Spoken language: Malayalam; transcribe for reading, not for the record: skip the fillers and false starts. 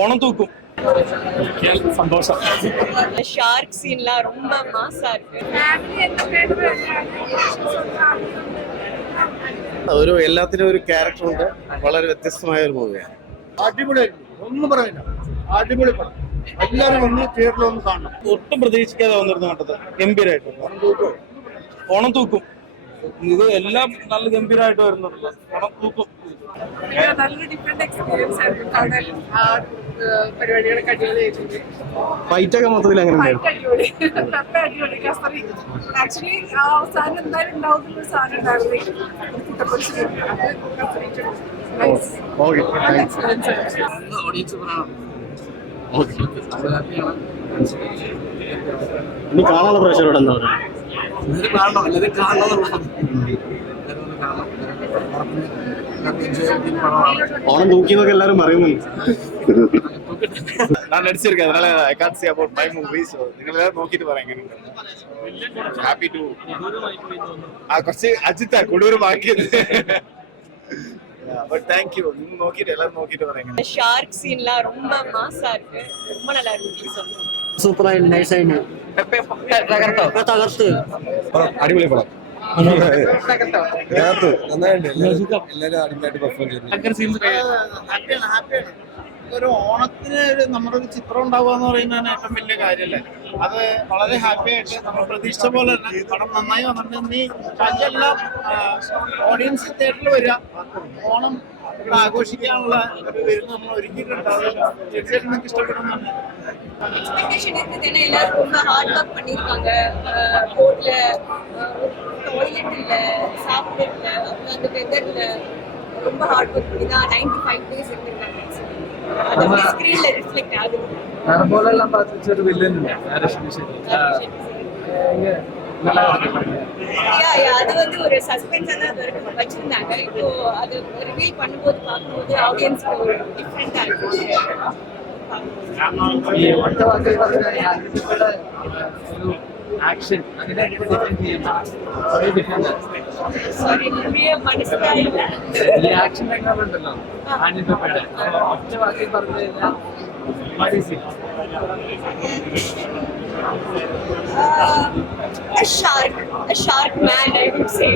ഓണം തൂക്കും. സന്തോഷം. ஷார்க் சீன்லாம் ரொம்ப மாசா இருக்கு. ഒരു എല്ലാത്തിനും ഒരു ക്യാരക്ടർ ഉണ്ട്. വളരെ വ്യത്യസ്തമായ ഒരു മൂവിയാണ്. അടിപൊളിയായിരുന്നു, ഒന്നും പറയുന്നില്ല. അടിപൊളി പടം, എല്ലാവരും ഒന്ന് തിയേറ്ററിൽ ഒന്ന് കാണണം. ഒട്ടും പ്രതീക്ഷിക്കാതെ വന്നിരുന്നു കണ്ടത്. ഗംഭീരമായിട്ട് ഓണം തൂക്കും. ഇത് എല്ലാം നല്ല ഗംഭീരമായിട്ട് വരുന്നുണ്ട്. ഓണം തൂക്കും. നല്ലൊരു ഡിഫറെന്റ് എക്സ്പീരിയൻസ് ആയിരുന്നു കാണാൻ. ആ പരിപാടികളൊക്കെ അടിപൊളി ആയിട്ടുണ്ട്. ഫൈറ്റൊക്കെ മൊത്തത്തിൽ അങ്ങനെ അടിപൊളി, നല്ല അടിപൊളി. ആക്ച്വലി ആ സാധനം എന്തായാലും ഉണ്ടാവുന്ന സാധനം ഉണ്ടായിരുന്നു. ഇനി കാണാനുള്ള പ്രേക്ഷകരോട് എന്താ പറയുക? ഓണം തൂക്കിന്നൊക്കെ എല്ലാരും പറയുന്നുണ്ട്. நான் நடிச்சிருக்கேன், அதனால I can't say about my movie. So നിങ്ങൾ എല്ലാവരും നോക്കിയിട്ട് പറയാം. ഹാപ്പി ടു കുറച്ച് അജിത്താ കൊടൂരമാക്കിയത്. But thank you. நீங்க നോക്കിയിട്ട് എല്ലാവരും നോക്കിയിട്ട് പറയാം. ஷார்க் சீன்லாம் ரொம்ப மாசா இருக்கு, ரொம்ப நல்லா இருக்கு. സൂപ്പറായി നൈസ് ആയിട്ട് തകർത്ത് അടിപൊളി പടം. ഹാപ്പിയാണ്. ഒരു ഓണത്തിന് നമ്മുടെ ഒരു ചിത്രം ഉണ്ടാവുക എന്ന് പറയുന്നതാണ് ഏറ്റവും വലിയ കാര്യമല്ലേ. അത് വളരെ ഹാപ്പി ആയിട്ട് നമ്മൾ പ്രതീക്ഷിച്ച പോലെ തന്നെ പടം നന്നായി വന്നിട്ടുണ്ട്. ഈ ബാക്കിയെല്ലാം ഓഡിയൻസ് തിയേറ്ററിൽ വരിക, ഓണം ഇവിടെ ആഘോഷിക്കാനുള്ള ഒരു വരുന്ന നമ്മൾ ഒരുക്കിയിട്ടുണ്ട്. അത് തീർച്ചയായിട്ടും നിങ്ങൾക്ക് ഇഷ്ടപ്പെടുന്നുണ്ട്. எக்ஸ்பெக்டேஷன் இருக்குது. ஏன்னா எல்லாரும் ரொம்ப ஹார்ட் ஒர்க் பண்ணியிருக்காங்க. போர்ட்ல டாய்லெட் இல்லை, சாப்பிட இல்லை, அந்த வெதர்ல ரொம்ப ஹார்ட் ஒர்க் பண்ணி தான் 95 days இருந்திருக்காங்க. அது ஸ்க்ரீன்ல ரிஃப்ளெக்ட் ஆகுது. நரம்போலெல்லாம் பார்த்துச்சொரு வில்லனில்லை. அது வந்து ஒரு சஸ்பென்ஸா தான் அது வரைக்கும் வச்சிருந்தாங்க. இப்போ அது ரிவீல் பண்ணும்போது பார்க்கும்போது ஆடியன்ஸ்க்கு ஒரு டிஃப்ரெண்டா இருக்கு. ഈ ഒറ്റ വാക്കിൽ പറഞ്ഞാൽ ഒരു ആക്ഷൻ അതിനെ ഡിഫൈൻ ചെയ്യുന്നത് സോറി, മനസ്സിലായില്ല. ഈ ആക്ഷൻ രംഗങ്ങളുണ്ടല്ലോ ആനിമയുടെ, ഒറ്റ വാക്കിൽ പറഞ്ഞു കഴിഞ്ഞാൽ a shark man, I would say.